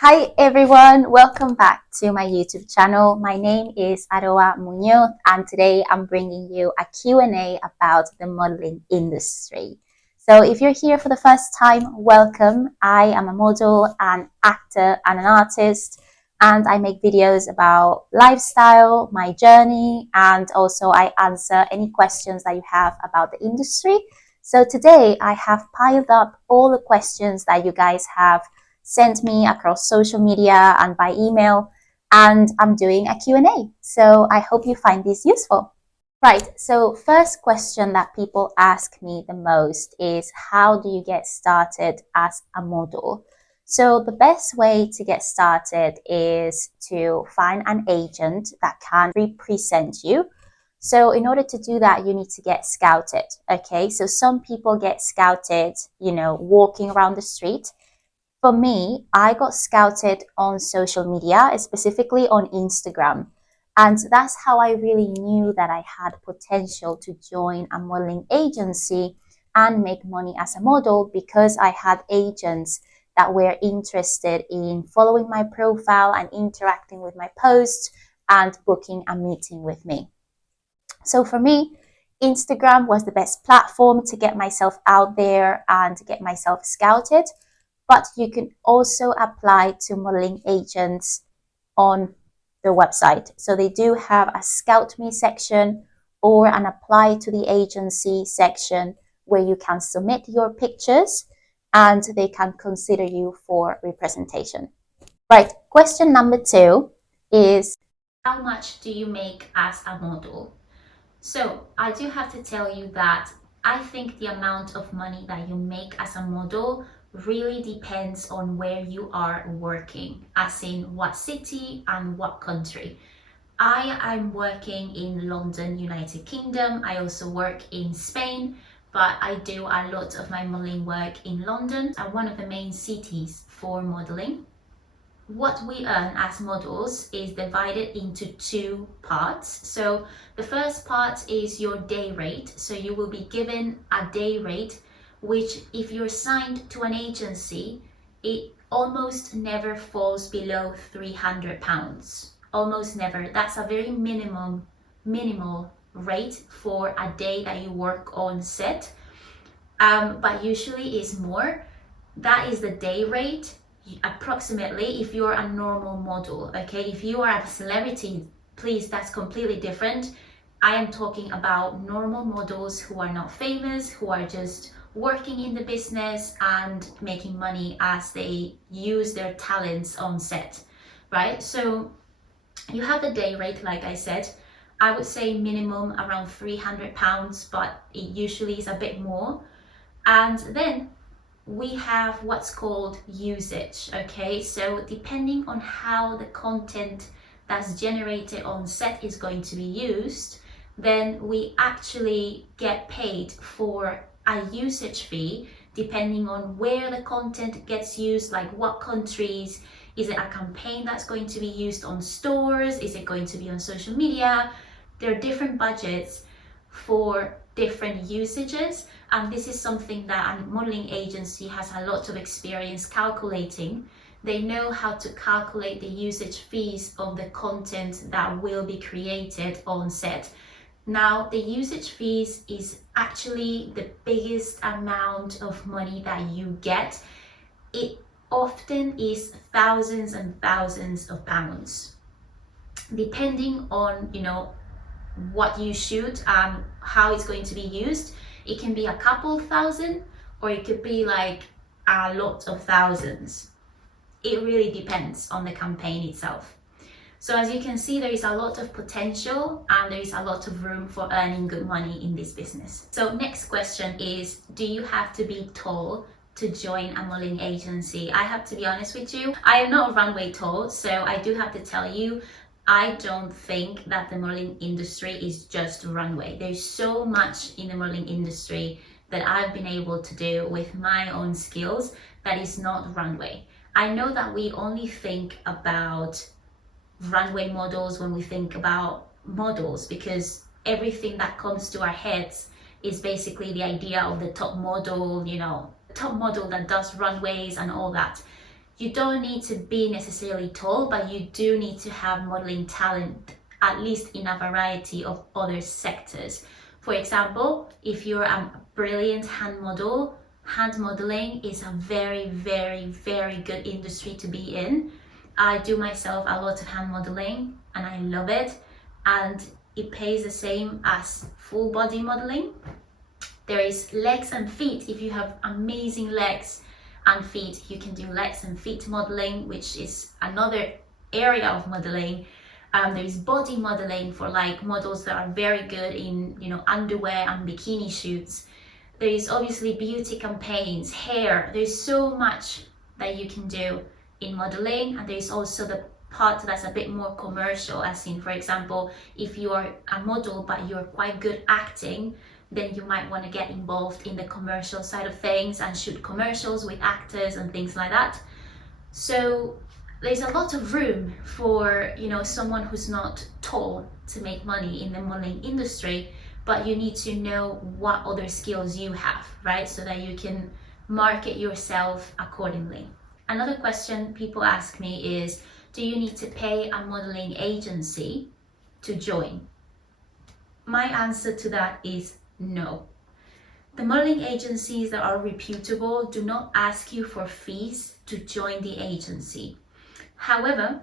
Hi everyone, welcome back to my YouTube channel. My name is Aroa and today I'm bringing you a Q&A about the modeling industry. So if you're here for the first time, welcome. I am a model, an actor and an artist, and I make videos about lifestyle, my journey, and also I answer any questions that you have about the industry. So today I have piled up all the questions that you guys have sent me across social media and by email, and I'm doing a Q&A. So I hope you find this useful. Right, so first question that people ask me the most is how do you get started as a model? So the best way to get started is to find an agent that can represent you. So in order to do that, you need to get scouted. Okay, so some people get scouted, walking around the street. For me, I got scouted on social media, specifically on Instagram. And that's how I really knew that I had potential to join a modeling agency and make money as a model, because I had agents that were interested in following my profile and interacting with my posts and booking a meeting with me. So for me, Instagram was the best platform to get myself out there and to get myself scouted. But you can also apply to modeling agents on the website. So they do have a Scout Me section or an Apply to the Agency section where you can submit your pictures and they can consider you for representation. Right, question number 2 is, how much do you make as a model? So I do have to tell you that I think the amount of money that you make as a model really depends on where you are working, as in what city and what country. I am working in London, United Kingdom. I also work in Spain, but I do a lot of my modeling work in London, one of the main cities for modeling. What we earn as models is divided into two parts. So the first part is your day rate. So you will be given a day rate, which if you're signed to an agency, it almost never falls below £300. Almost never. That's a very minimal rate for a day that you work on set. But usually is more. That is the day rate. Approximately, if you're a normal model. Okay, if you are a celebrity, please, that's completely different. I am talking about normal models who are not famous, who are just working in the business and making money as they use their talents on set, right? So you have the day rate, like I said. I would say minimum around £300, but it usually is a bit more. And then we have what's called usage. Okay, so depending on how the content that's generated on set is going to be used, then we actually get paid for a usage fee depending on where the content gets used, like what countries. Is it a campaign that's going to be used on stores? Is it going to be on social media? There are different budgets for different usages, and this is something that a modeling agency has a lot of experience calculating. They know how to calculate the usage fees of the content that will be created on set. Now, the usage fees is actually the biggest amount of money that you get. It often is thousands and thousands of pounds, depending on what you shoot and how it's going to be used. It can be a couple thousand, or it could be like a lot of thousands. It really depends on the campaign itself. So as you can see, there is a lot of potential and there is a lot of room for earning good money in this business. So next question is, do you have to be tall to join a modeling agency? I have to be honest with you, I am not runway tall, so I do have to tell you, I don't think that the modeling industry is just runway. There's so much in the modeling industry that I've been able to do with my own skills that is not runway. I know that we only think about runway models when we think about models, because everything that comes to our heads is basically the idea of the top model, top model that does runways and all that. You don't need to be necessarily tall, but you do need to have modeling talent, at least in a variety of other sectors. For example, if you're a brilliant hand model, hand modeling is a very, very, very good industry to be in. I do myself a lot of hand modeling and I love it, and it pays the same as full body modeling. There is legs and feet. If you have amazing legs and feet, you can do legs and feet modeling, which is another area of modeling. There is body modeling for like models that are very good in, you know, underwear and bikini shoots. There is obviously beauty campaigns, hair. There's so much that you can do in modeling, and there's also the part that's a bit more commercial, as in, for example, if you are a model but you're quite good acting, then you might want to get involved in the commercial side of things and shoot commercials with actors and things like that. So there's a lot of room for, you know, someone who's not tall to make money in the modeling industry, but you need to know what other skills you have, right? So that you can market yourself accordingly. Another question people ask me is, do you need to pay a modeling agency to join? My answer to that is no. The modeling agencies that are reputable do not ask you for fees to join the agency. However,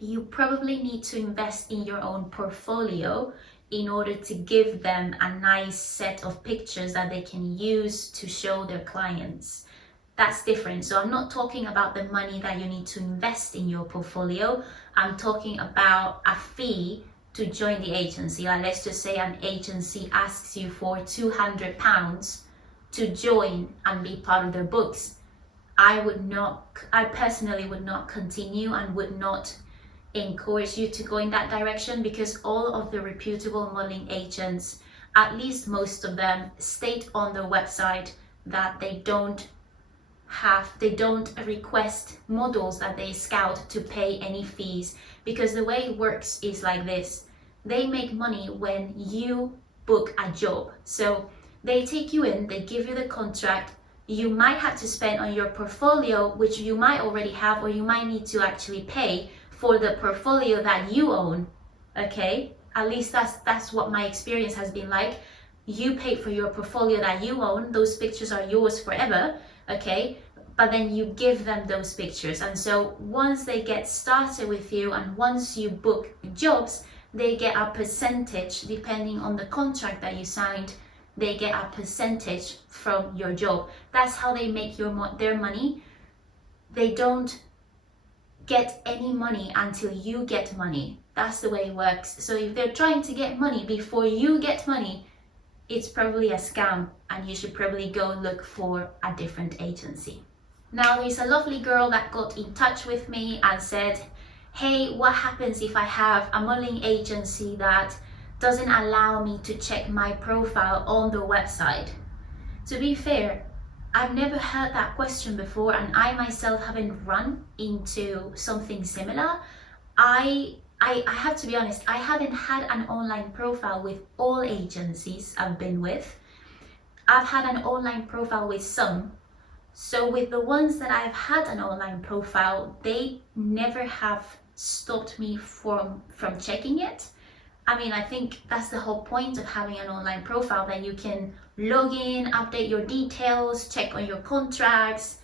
you probably need to invest in your own portfolio in order to give them a nice set of pictures that they can use to show their clients. That's different. So I'm not talking about the money that you need to invest in your portfolio. I'm talking about a fee to join the agency. Like, let's just say an agency asks you for £200 to join and be part of their books. I personally would not continue and would not encourage you to go in that direction, because all of the reputable modeling agents, at least most of them, state on their website that they don't request models that they scout to pay any fees, because the way it works is like this. They make money when you book a job. So they take you in, they give you the contract, you might have to spend on your portfolio, which you might already have, or you might need to actually pay for the portfolio that you own, okay? At least that's what my experience has been like. You pay for your portfolio that you own, those pictures are yours forever, okay? But then you give them those pictures, and so once they get started with you and once you book jobs, they get a percentage depending on the contract that you signed. They get a percentage from your job. That's how they make their money. They don't get any money until you get money. That's the way it works. So if they're trying to get money before you get money, it's probably a scam, and you should probably go look for a different agency. Now, there's a lovely girl that got in touch with me and said, hey, what happens if I have a modeling agency that doesn't allow me to check my profile on the website? To be fair, I've never heard that question before, and I myself haven't run into something similar. I have to be honest, I haven't had an online profile with all agencies I've been with. I've had an online profile with some. So with the ones that I've had an online profile, they never have stopped me from checking it. I mean, I think that's the whole point of having an online profile, that you can log in, update your details, check on your contracts,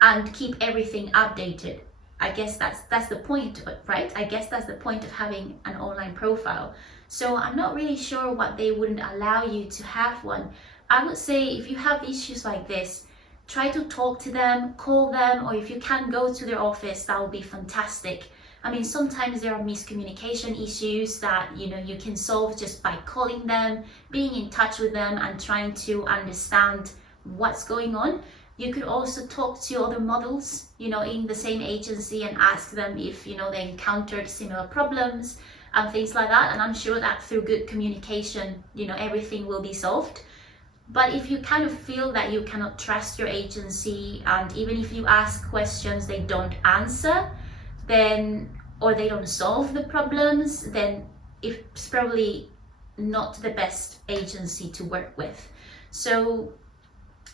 and keep everything updated. I guess that's the point, right? I guess that's the point of having an online profile. So I'm not really sure what they wouldn't allow you to have one. I would say if you have issues like this, try to talk to them, call them, or if you can go to their office, that would be fantastic. I mean, sometimes there are miscommunication issues that, you know, you can solve just by calling them, being in touch with them and trying to understand what's going on. You could also talk to other models, you know, in the same agency and ask them if, you know, they encountered similar problems and things like that. And I'm sure that through good communication, you know, everything will be solved. But if you kind of feel that you cannot trust your agency, and even if you ask questions, they don't answer, then, or they don't solve the problems, then it's probably not the best agency to work with. So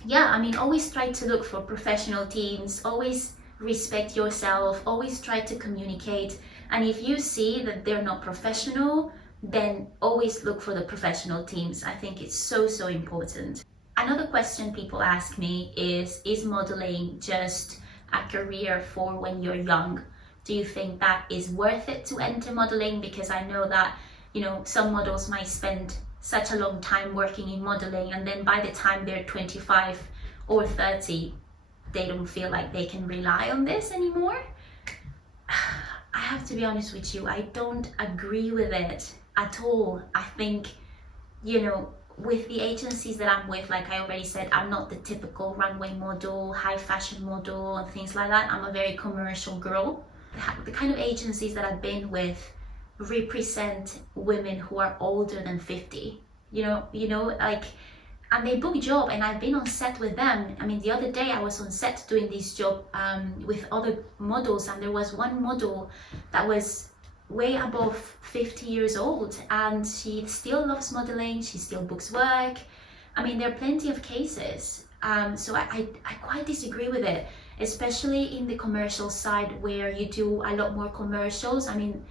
yeah, I mean, always try to look for professional teams, always respect yourself, always try to communicate. And if you see that they're not professional, then always look for the professional teams. I think it's so, so important. Another question people ask me is modeling just a career for when you're young? Do you think that is worth it to enter modeling? Because I know that, you know, some models might spend such a long time working in modeling, and then by the time they're 25 or 30, they don't feel like they can rely on this anymore. I have to be honest with you, I don't agree with it at all. I think, you know, with the agencies that I'm with, like I already said, I'm not the typical runway model, high fashion model and things like that. I'm a very commercial girl. The kind of agencies that I've been with represent women who are older than 50, like, and they book job, and I've been on set with them. I mean, the other day I was on set doing this job with other models, and there was one model that was way above 50 years old, and she still loves modeling, she still books work. I mean, there are plenty of cases. So I quite disagree with it, especially in the commercial side where you do a lot more commercials. I mean,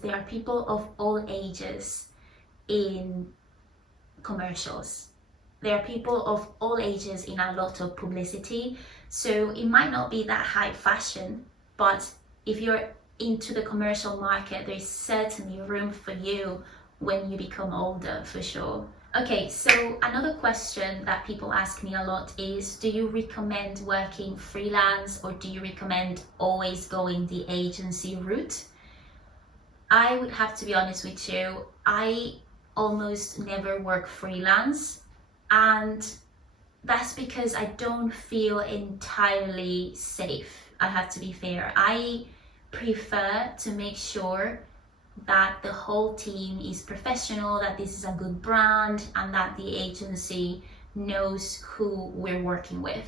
there are people of all ages in commercials. There are people of all ages in a lot of publicity. So it might not be that high fashion, but if you're into the commercial market, there's certainly room for you when you become older, for sure. Okay, so another question that people ask me a lot is, do you recommend working freelance, or do you recommend always going the agency route? I would have to be honest with you, I almost never work freelance, and that's because I don't feel entirely safe. I have to be fair. I prefer to make sure that the whole team is professional, that this is a good brand, and that the agency knows who we're working with.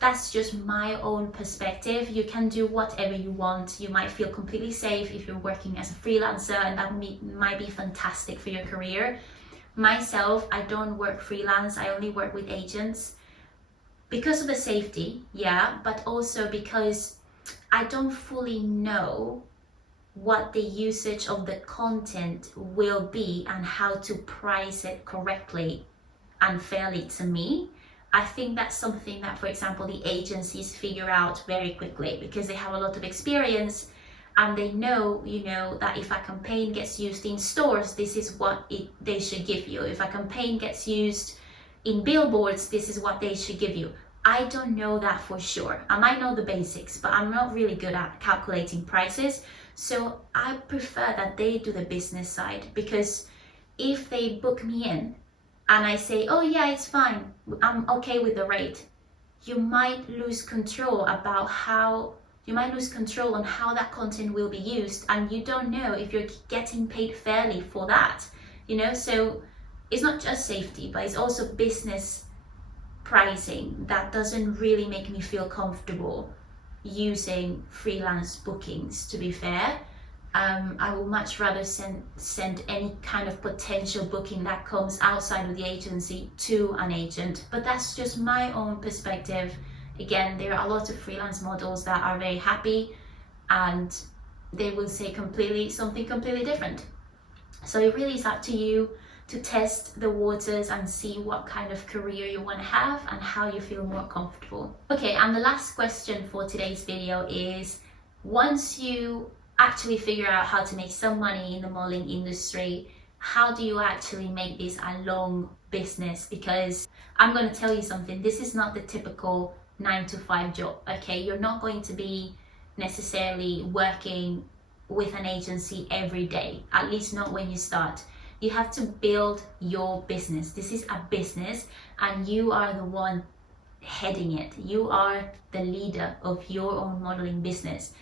That's just my own perspective. You can do whatever you want. You might feel completely safe if you're working as a freelancer, and that might be fantastic for your career. Myself, I don't work freelance. I only work with agents because of the safety, yeah, but also because I don't fully know what the usage of the content will be and how to price it correctly and fairly to me. I think that's something that, for example, the agencies figure out very quickly because they have a lot of experience, and they know, that if a campaign gets used in stores, this is what they should give you. If a campaign gets used in billboards, this is what they should give you. I don't know that for sure. I might know the basics, but I'm not really good at calculating prices. So I prefer that they do the business side, because if they book me in and I say, oh yeah, it's fine, I'm okay with the rate, you might lose control on how that content will be used, and you don't know if you're getting paid fairly for that, So it's not just safety, but it's also business pricing that doesn't really make me feel comfortable using freelance bookings, to be fair. I will much rather send any kind of potential booking that comes outside of the agency to an agent, but that's just my own perspective. Again, there are a lot of freelance models that are very happy, and they will say something completely different. So it really is up to you to test the waters and see what kind of career you want to have and how you feel more comfortable. Okay, and the last question for today's video is, once you actually figure out how to make some money in the modeling industry, how do you actually make this a long business? Because I'm going to tell you something, this is not the typical 9-to-5 job, okay? You're not going to be necessarily working with an agency every day, at least not when you start. You have to build your business. This is a business, and you are the one heading it. You are the leader of your own modeling business.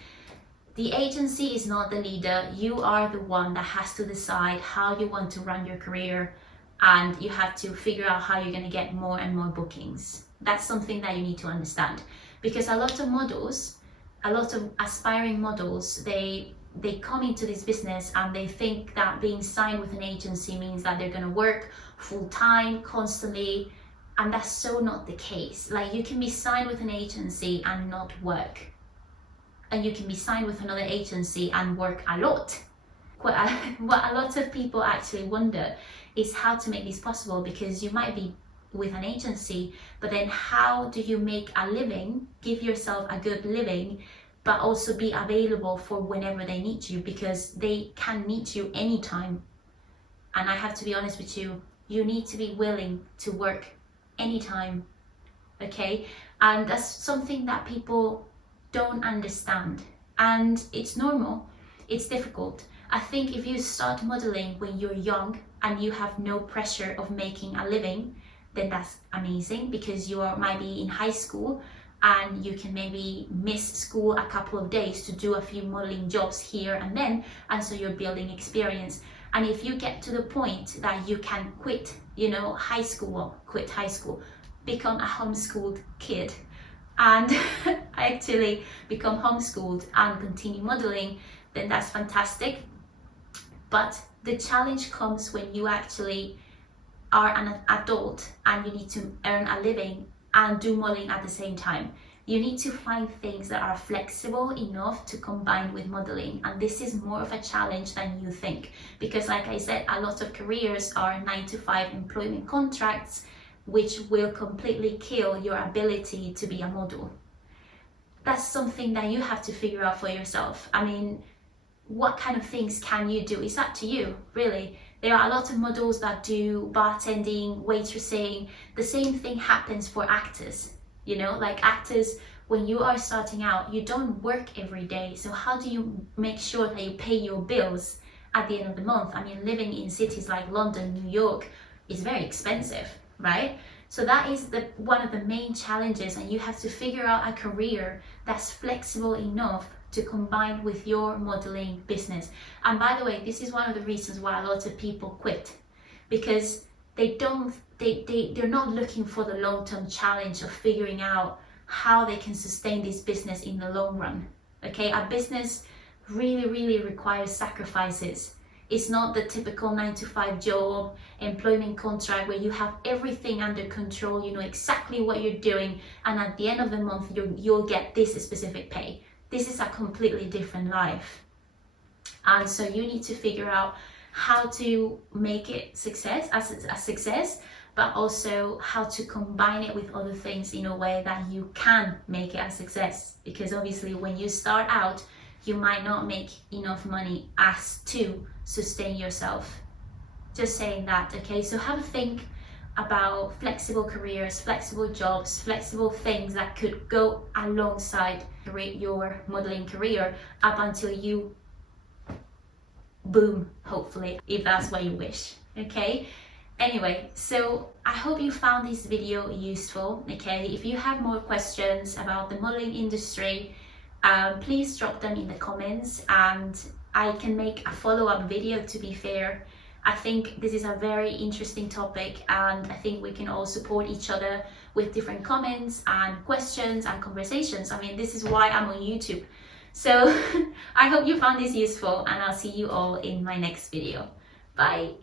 The agency is not the leader. You are the one that has to decide how you want to run your career, and you have to figure out how you're going to get more and more bookings. That's something that you need to understand, because a lot of aspiring models, they come into this business and they think that being signed with an agency means that they're going to work full time constantly, and that's so not the case. Like, you can be signed with an agency and not work. and you can be signed with another agency and work a lot. What a lot of people actually wonder is how to make this possible, because you might be with an agency, but then how do you make a living, give yourself a good living, but also be available for whenever they need you, because they can need you anytime. And I have to be honest with you, you need to be willing to work anytime, okay? And that's something that people don't understand, and it's normal, it's difficult. I think if you start modeling when you're young and you have no pressure of making a living, then that's amazing, because you might be in high school and you can maybe miss school a couple of days to do a few modeling jobs here and then, and so you're building experience. And if you get to the point that you can quit, high school, become a homeschooled kid and actually become homeschooled and continue modeling, then that's fantastic. But the challenge comes when you actually are an adult and you need to earn a living and do modeling at the same time. You need to find things that are flexible enough to combine with modeling, and this is more of a challenge than you think, because like I said, a lot of careers are 9-to-5 employment contracts, which will completely kill your ability to be a model. That's something that you have to figure out for yourself. I mean, what kind of things can you do? It's up to you, really. There are a lot of models that do bartending, waitressing. The same thing happens for actors. Like actors, when you are starting out, you don't work every day. So how do you make sure that you pay your bills at the end of the month? I mean, living in cities like London, New York is very expensive, right? So that is one of the main challenges, and you have to figure out a career that's flexible enough to combine with your modeling business. And by the way, this is one of the reasons why a lot of people quit, because they're not looking for the long-term challenge of figuring out how they can sustain this business in the long run. Okay, a business really requires sacrifices. It's not the typical 9-to-5 job, employment contract where you have everything under control, you know exactly what you're doing, and at the end of the month you'll get this specific pay. This is a completely different life. And so you need to figure out how to make it a success, but also how to combine it with other things in a way that you can make it a success. Because obviously when you start out, you might not make enough money as to sustain yourself. Just saying that, okay? So have a think about flexible careers, flexible jobs, flexible things that could go alongside your modeling career up until you boom, hopefully, if that's what you wish, okay? Anyway, so I hope you found this video useful, okay? If you have more questions about the modeling industry, please drop them in the comments and I can make a follow-up video. To be fair, I think this is a very interesting topic and I think we can all support each other with different comments and questions and conversations. I mean, this is why I'm on YouTube. So I hope you found this useful and I'll see you all in my next video. Bye!